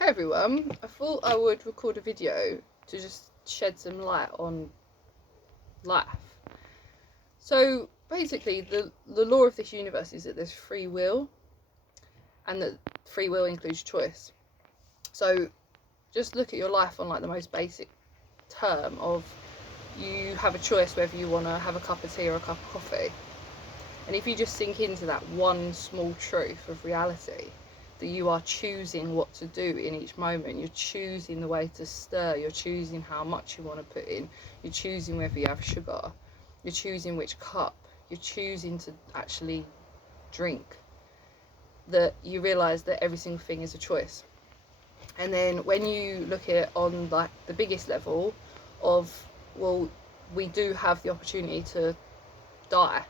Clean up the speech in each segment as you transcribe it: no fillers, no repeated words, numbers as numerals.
Hey everyone, I thought I would record a video to just shed some light on life. So basically the law of this universe is that there's free will, and that free will includes choice. So just look at your life on like the most basic term of you have a choice whether you want to have a cup of tea or a cup of coffee. And if you just sink into that one small truth of reality, that you are choosing what to do in each moment, you're choosing the way to stir, you're choosing how much you want to put in, you're choosing whether you have sugar, you're choosing which cup, you're choosing to actually drink, that you realise that every single thing is a choice. And then when you look at it on like the biggest level of, well, we do have the opportunity to die,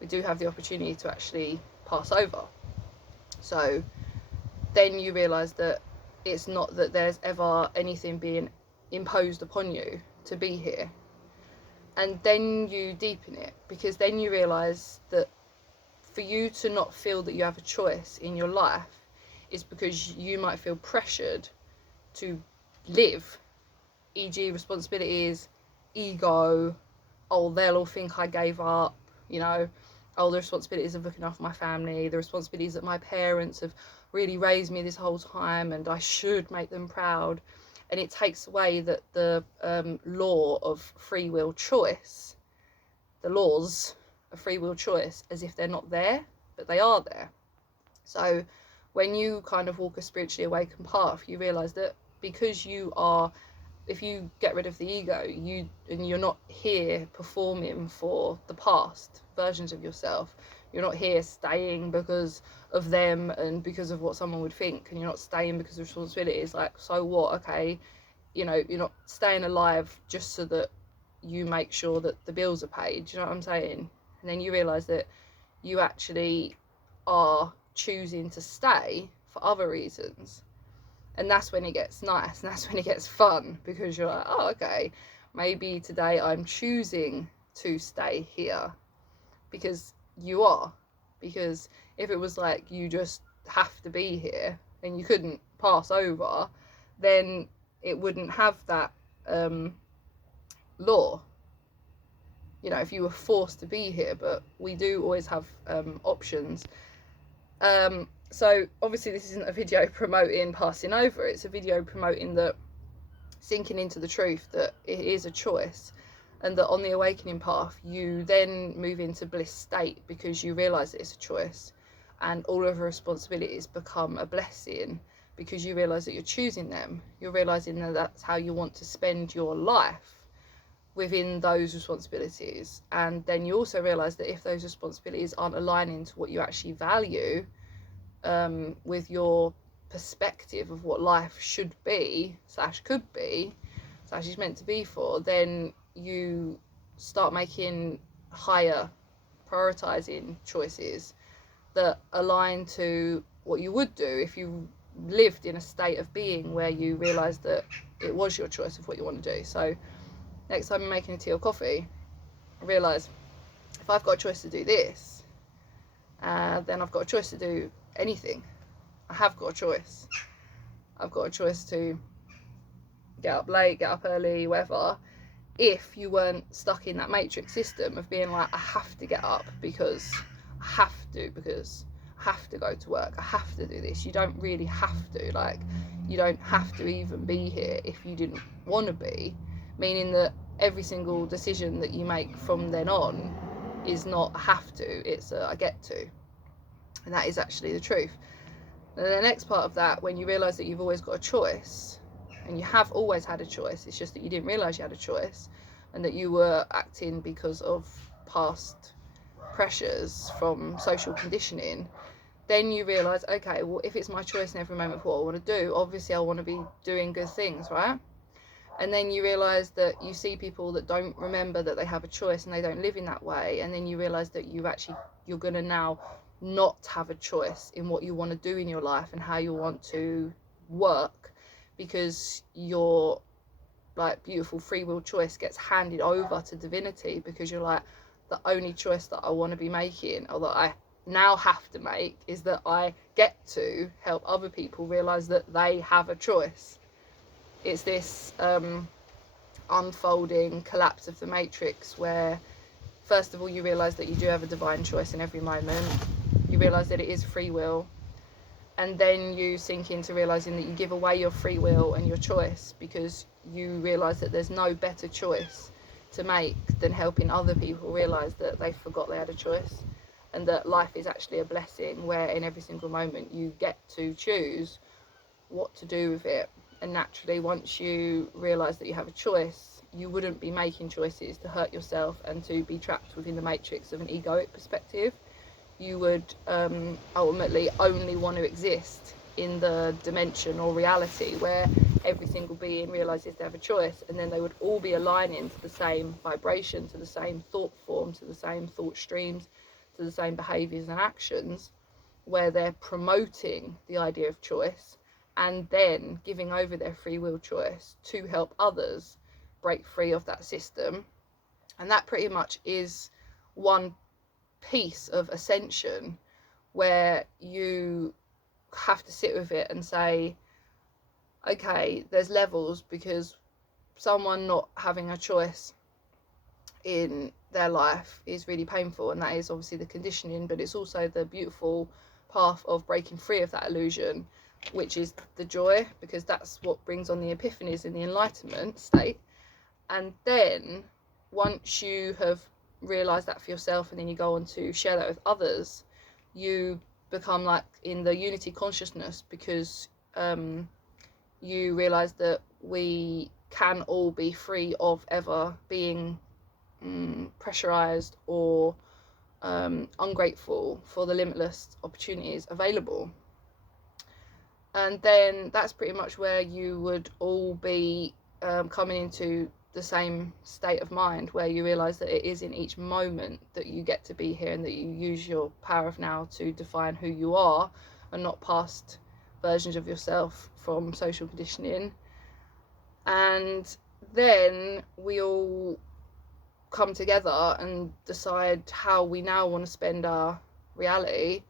we do have the opportunity to actually pass over. So then you realise that it's not that there's ever anything being imposed upon you to be here. And then you deepen it, because then you realise that for you to not feel that you have a choice in your life is because you might feel pressured to live, e.g. responsibilities, ego, oh, they'll all think I gave up, you know, oh, the responsibilities of looking after my family, the responsibilities that my parents have really raised me this whole time and I should make them proud. And it takes away that the law of free will choice, the laws of free will choice, as if they're not there, but they are there. So when you kind of walk a spiritually awakened path, you realise that because you are, if you get rid of the ego, you're not here performing for the past versions of yourself. You're not here staying because of them and because of what someone would think, and you're not staying because of responsibilities. Like, so what? Okay, you know, you're not staying alive just so that you make sure that the bills are paid. Do you know what I'm saying? And then you realise that you actually are choosing to stay for other reasons. And that's when it gets nice, and that's when it gets fun, because you're like, oh, okay, maybe today I'm choosing to stay here because you are. Because if it was like you just have to be here and you couldn't pass over, then it wouldn't have that law. You know, if you were forced to be here, but we do always have options. So obviously this isn't a video promoting passing over, it's a video promoting that sinking into the truth that it is a choice, and that on the awakening path you then move into bliss state because you realise that it's a choice, and all of the responsibilities become a blessing because you realise that you're choosing them. You're realising that that's how you want to spend your life, within those responsibilities. And then you also realise that if those responsibilities aren't aligning to what you actually value, with your perspective of what life should be / could be / is meant to be for, then you start making higher prioritizing choices that align to what you would do if you lived in a state of being where you realized that it was your choice of what you want to do. So next time you're making a tea or coffee, realize if I've got a choice to do this, then I've got a choice to do anything. I have got a choice. I've got a choice to get up late, get up early, whatever. If you weren't stuck in that matrix system of being like, I have to get up because I have to, because I have to go to work, I have to do this. You don't really have to. Like, you don't have to even be here if you didn't want to be. Meaning that every single decision that you make from then on is not a have to, it's a I get to. And that is actually the truth. And the next part of that, when you realise that you've always got a choice, and you have always had a choice, it's just that you didn't realise you had a choice, and that you were acting because of past pressures from social conditioning, then you realise, okay, well, if it's my choice in every moment for what I want to do, obviously I want to be doing good things, right? And then you realise that you see people that don't remember that they have a choice and they don't live in that way, and then you realise that you're going to now not have a choice in what you want to do in your life and how you want to work, because your like beautiful free will choice gets handed over to divinity, because you're like, the only choice that I want to be making, or that I now have to make is that I get to help other people realize that they have a choice. It's this unfolding collapse of the matrix where, first of all, you realize that you do have a divine choice in every moment. You realize that it is free will, and then you sink into realizing that you give away your free will and your choice because you realize that there's no better choice to make than helping other people realize that they forgot they had a choice, and that life is actually a blessing where in every single moment you get to choose what to do with it. And naturally, once you realize that you have a choice, you wouldn't be making choices to hurt yourself and to be trapped within the matrix of an egoic perspective. You would ultimately only want to exist in the dimension or reality where every single being realizes they have a choice, and then they would all be aligning to the same vibration, to the same thought form, to the same thought streams, to the same behaviors and actions, where they're promoting the idea of choice and then giving over their free will choice to help others break free of that system. And that pretty much is one piece of ascension where you have to sit with it and say, okay, there's levels, because someone not having a choice in their life is really painful, and that is obviously the conditioning, but it's also the beautiful path of breaking free of that illusion, which is the joy, because that's what brings on the epiphanies in the enlightenment state. And then once you have realized that for yourself, and then you go on to share that with others, you become like in the unity consciousness, because you realize that we can all be free of ever being pressurized or ungrateful for the limitless opportunities available. And then that's pretty much where you would all be coming into the same state of mind, where you realize that it is in each moment that you get to be here, and that you use your power of now to define who you are, and not past versions of yourself from social conditioning. And then we all come together and decide how we now want to spend our reality,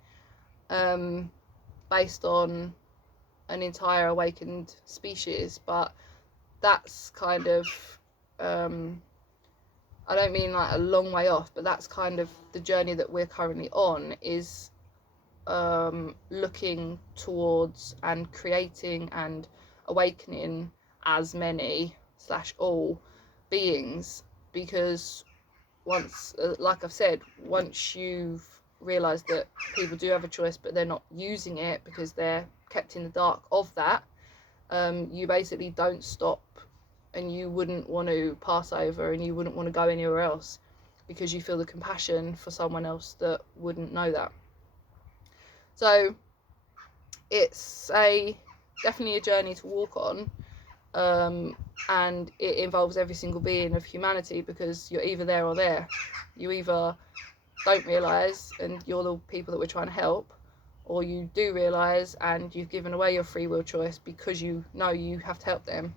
based on an entire awakened species. But that's kind of I don't mean like a long way off, but that's kind of the journey that we're currently on, is looking towards and creating and awakening as many / all beings. Because once, like I've said, once you've realized that people do have a choice but they're not using it because they're kept in the dark of that, you basically don't stop, and you wouldn't want to pass over, and you wouldn't want to go anywhere else, because you feel the compassion for someone else that wouldn't know that. So it's definitely a journey to walk on, and it involves every single being of humanity, because you're either there or there. You either don't realise and you're the people that we're trying to help, or you do realise and you've given away your free will choice because you know you have to help them.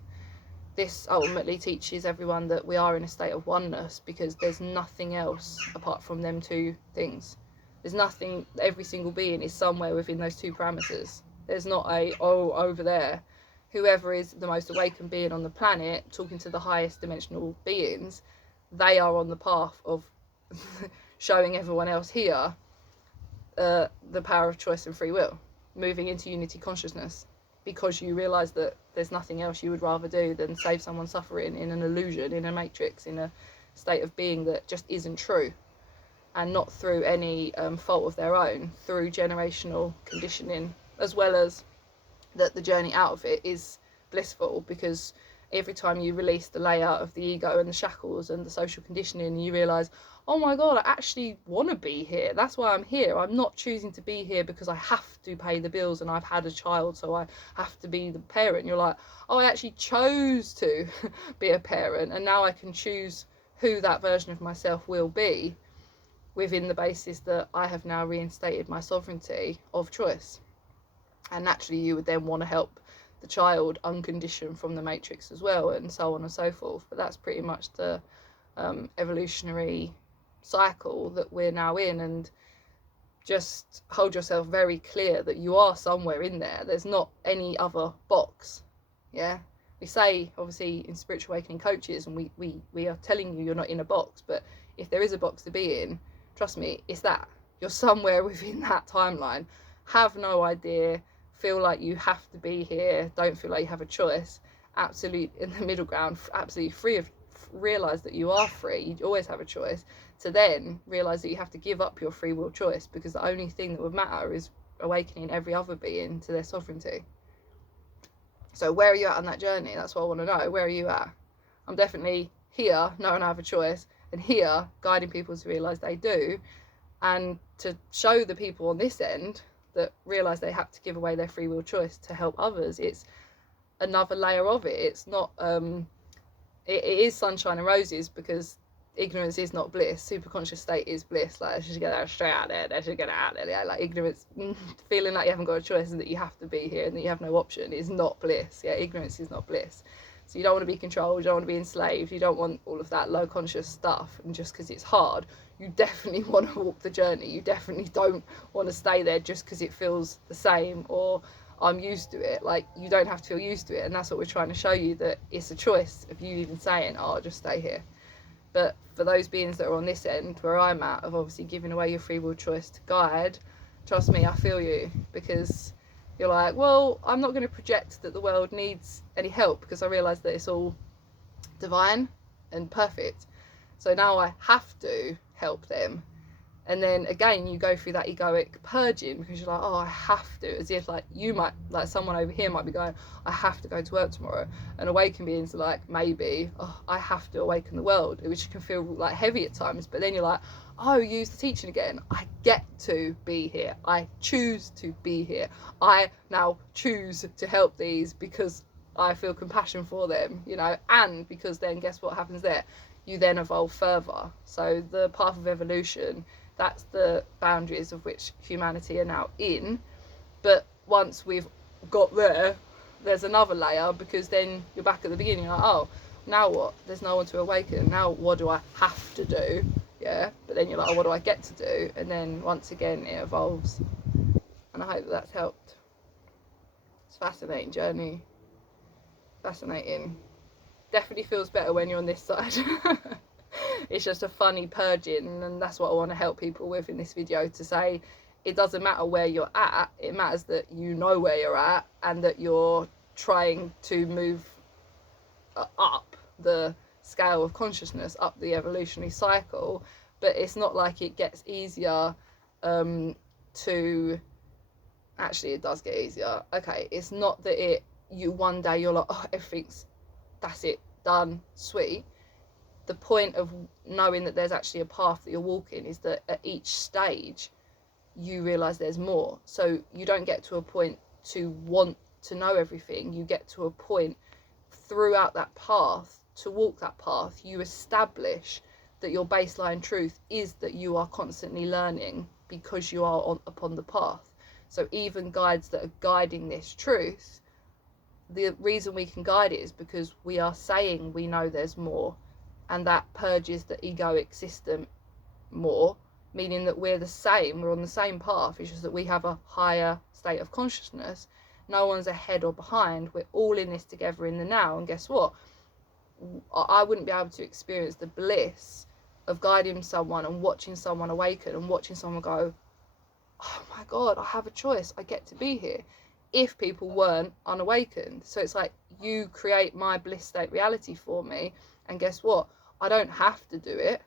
This ultimately teaches everyone that we are in a state of oneness, because there's nothing else apart from them two things. There's nothing. Every single being is somewhere within those two parameters. There's not over there. Whoever is the most awakened being on the planet, talking to the highest dimensional beings, they are on the path of showing everyone else here the power of choice and free will, moving into unity consciousness, because you realise that there's nothing else you would rather do than save someone suffering in an illusion, in a matrix, in a state of being that just isn't true, and not through any fault of their own, through generational conditioning, as well as that the journey out of it is blissful, because every time you release the layer of the ego and the shackles and the social conditioning, you realise, oh my god, I actually want to be here. That's why I'm here. I'm not choosing to be here because I have to pay the bills and I've had a child, so I have to be the parent. You're like, oh, I actually chose to be a parent, and now I can choose who that version of myself will be, within the basis that I have now reinstated my sovereignty of choice. And naturally you would then want to help the child uncondition from the matrix as well, and so on and so forth. But that's pretty much the evolutionary cycle that we're now in. And just hold yourself very clear that you are somewhere in there. There's not any other box. Yeah, we say obviously in spiritual awakening coaches, and we are telling you you're not in a box, but if there is a box to be in, trust me, it's that. You're somewhere within that timeline. Have no idea, feel like you have to be here, don't feel like you have a choice. Absolute in the middle ground, absolutely free of, realize that you are free, you always have a choice, to then realize that you have to give up your free will choice, because the only thing that would matter is awakening every other being to their sovereignty. So where are you at on that journey? That's what I want to know. Where are you at? I'm definitely here knowing I have a choice, and here guiding people to realize they do, and to show the people on this end that realize they have to give away their free will choice to help others. It's another layer of it. It's not it is sunshine and roses, because ignorance is not bliss. Superconscious state is bliss. Like, let's just get that straight out there. Let's just get it out there. Yeah, like ignorance, feeling like you haven't got a choice and that you have to be here and that you have no option, is not bliss. Yeah, ignorance is not bliss. So you don't want to be controlled, you don't want to be enslaved, you don't want all of that low conscious stuff. And just because it's hard, you definitely want to walk the journey. You definitely don't want to stay there just because it feels the same, or I'm used to it. Like, you don't have to feel used to it. And that's what we're trying to show you, that it's a choice of you even saying, oh, I'll just stay here. But for those beings that are on this end, where I'm at, of obviously giving away your free will choice to guide, trust me, I feel you, because you're like, well, I'm not going to project that the world needs any help, because I realise that it's all divine and perfect. So now I have to help them. And then again, you go through that egoic purging, because you're like, oh, I have to, as if like you might, like someone over here might be going, I have to go to work tomorrow. And awakened beings are like, maybe, oh, I have to awaken the world, which can feel like heavy at times. But then you're like, oh, use the teaching again. I get to be here. I choose to be here. I now choose to help these because I feel compassion for them, you know, and because then guess what happens there? You then evolve further. So the path of evolution, that's the boundaries of which humanity are now in. But once we've got there, there's another layer, because then you're back at the beginning, like, oh, now what? There's no one to awaken. Now what do I have to do? Yeah. But then you're like, oh, what do I get to do? And then once again it evolves. And I hope that that's helped. It's a fascinating journey. Fascinating. Definitely feels better when you're on this side. It's just a funny purging, and that's what I want to help people with in this video, to say it doesn't matter where you're at, it matters that you know where you're at and that you're trying to move up the scale of consciousness, up the evolutionary cycle. But it's not like it gets easier to, actually it does get easier. Okay, it's not that you one day you're like, oh, everything's, that's it, done, sweet. The point of knowing that there's actually a path that you're walking is that at each stage you realize there's more. So you don't get to a point to want to know everything. You get to a point throughout that path, to walk that path, you establish that your baseline truth is that you are constantly learning, because you are upon the path. So even guides that are guiding this truth, the reason we can guide it is because we are saying we know there's more. And that purges the egoic system more, meaning that we're the same, we're on the same path. It's just that we have a higher state of consciousness. No one's ahead or behind. We're all in this together in the now. And guess what? I wouldn't be able to experience the bliss of guiding someone and watching someone awaken and watching someone go, oh my God, I have a choice. I get to be here, if people weren't unawakened. So it's like, you create my bliss state reality for me. And guess what? I don't have to do it.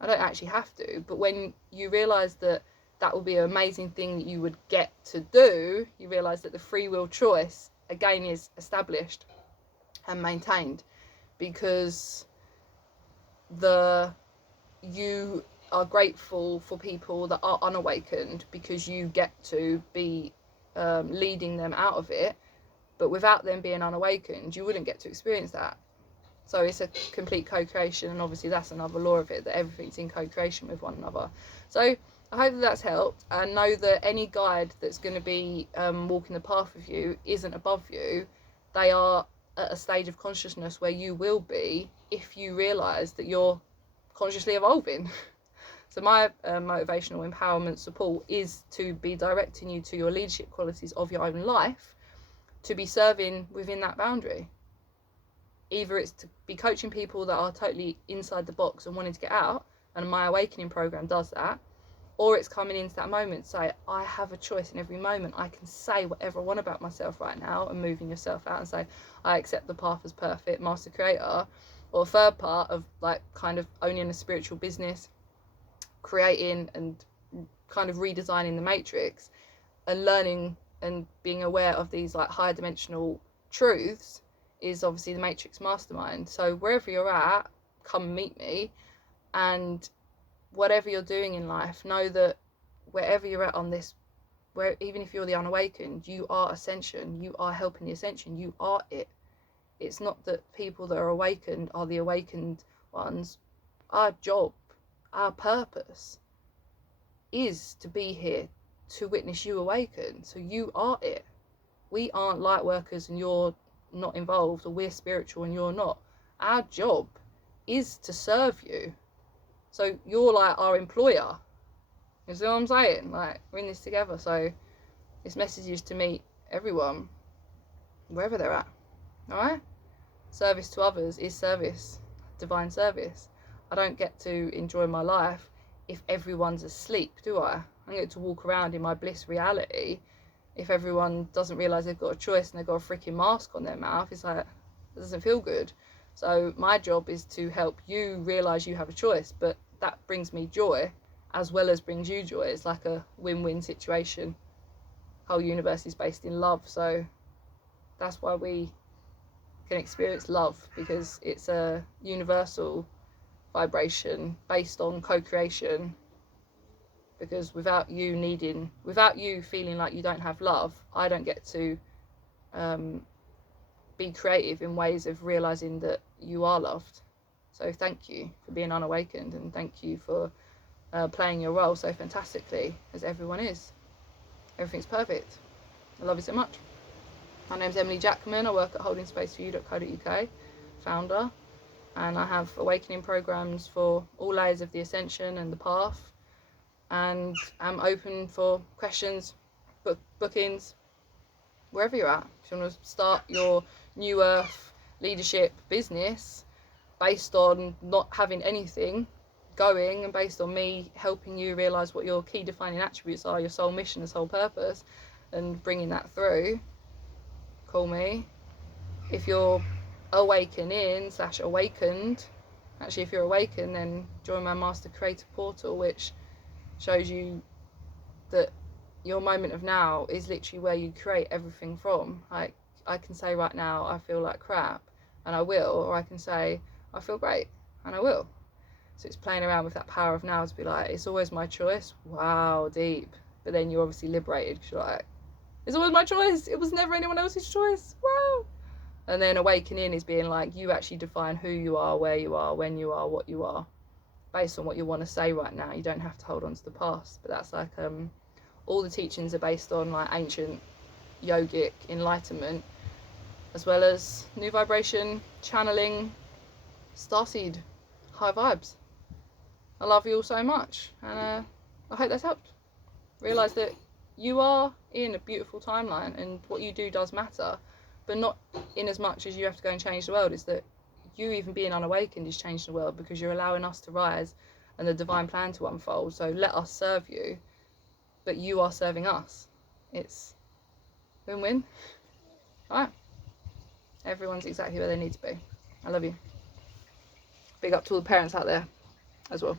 I don't actually have to. But when you realise that that will be an amazing thing that you would get to do, you realise that the free will choice, again, is established and maintained, because you are grateful for people that are unawakened, because you get to be leading them out of it. But without them being unawakened, you wouldn't get to experience that. So it's a complete co-creation, and obviously that's another law of it, that everything's in co-creation with one another. So I hope that that's helped, and know that any guide that's going to be walking the path with you isn't above you. They are at a stage of consciousness where you will be, if you realise that you're consciously evolving. So my motivational empowerment support is to be directing you to your leadership qualities of your own life, to be serving within that boundary. Either it's to be coaching people that are totally inside the box and wanting to get out, and my awakening program does that, or it's coming into that moment, say, I have a choice in every moment. I can say whatever I want about myself right now, and moving yourself out and say, I accept the path as perfect, master creator. Or a third part of like kind of owning a spiritual business, creating and kind of redesigning the matrix, and learning and being aware of these like higher dimensional truths is obviously the matrix mastermind. So wherever you're at, come meet me. And whatever you're doing in life, know that wherever you're at on this, where even if you're the unawakened, you are ascension, you are helping the ascension, you are it. It's not that people that are awakened are the awakened ones. Our job, our purpose is to be here to witness you awaken. So you are it. We aren't light workers and you're not involved, or we're spiritual and you're not. Our job is to serve you. So you're like our employer. You see what I'm saying? Like, we're in this together. So this message is to meet everyone, wherever they're at. Alright? Service to others is service, divine service. I don't get to enjoy my life if everyone's asleep, do I? I get to walk around in my bliss reality if everyone doesn't realise they've got a choice and they've got a freaking mask on their mouth. It's like, it doesn't feel good. So my job is to help you realise you have a choice, but that brings me joy as well as brings you joy. It's like a win-win situation. Whole universe is based in love, so that's why we can experience love, because it's a universal vibration based on co-creation. Because without you feeling like you don't have love, I don't get to be creative in ways of realizing that you are loved. So thank you for being unawakened, and thank you for playing your role so fantastically, as everyone is. Everything's perfect. I love you so much. My name's Emily Jackman. I work at holdingspaceforyou.co.uk, founder, and I have awakening programs for all layers of the ascension and the path, and I'm open for questions, bookings, wherever you're at. If you want to start your new earth leadership business based on not having anything going, and based on me helping you realize what your key defining attributes are, your soul mission and soul purpose, and bringing that through, call me. If you're awakening/awakened, actually if you're awakened, then join my master creator portal, which shows you that your moment of now is literally where you create everything from. Like, I can say right now I feel like crap, and I will, or I can say I feel great, and I will. So it's playing around with that power of now to be like, it's always my choice. Wow, deep. But then you're obviously liberated, because you're like, it's always my choice, it was never anyone else's choice. Wow. And then awakening is being like, you actually define who you are, where you are, when you are, what you are, based on what you want to say right now. You don't have to hold on to the past. But that's like all the teachings are based on like ancient yogic enlightenment, as well as new vibration, channeling, starseed, high vibes. I love you all so much, and I hope that's helped. Realise that you are in a beautiful timeline, and what you do does matter, but not in as much as you have to go and change the world. Is that you even being unawakened is changing the world, because you're allowing us to rise and the divine plan to unfold. So let us serve you, but you are serving us. It's win-win. Alright. Everyone's exactly where they need to be. I love you. Big up to all the parents out there as well.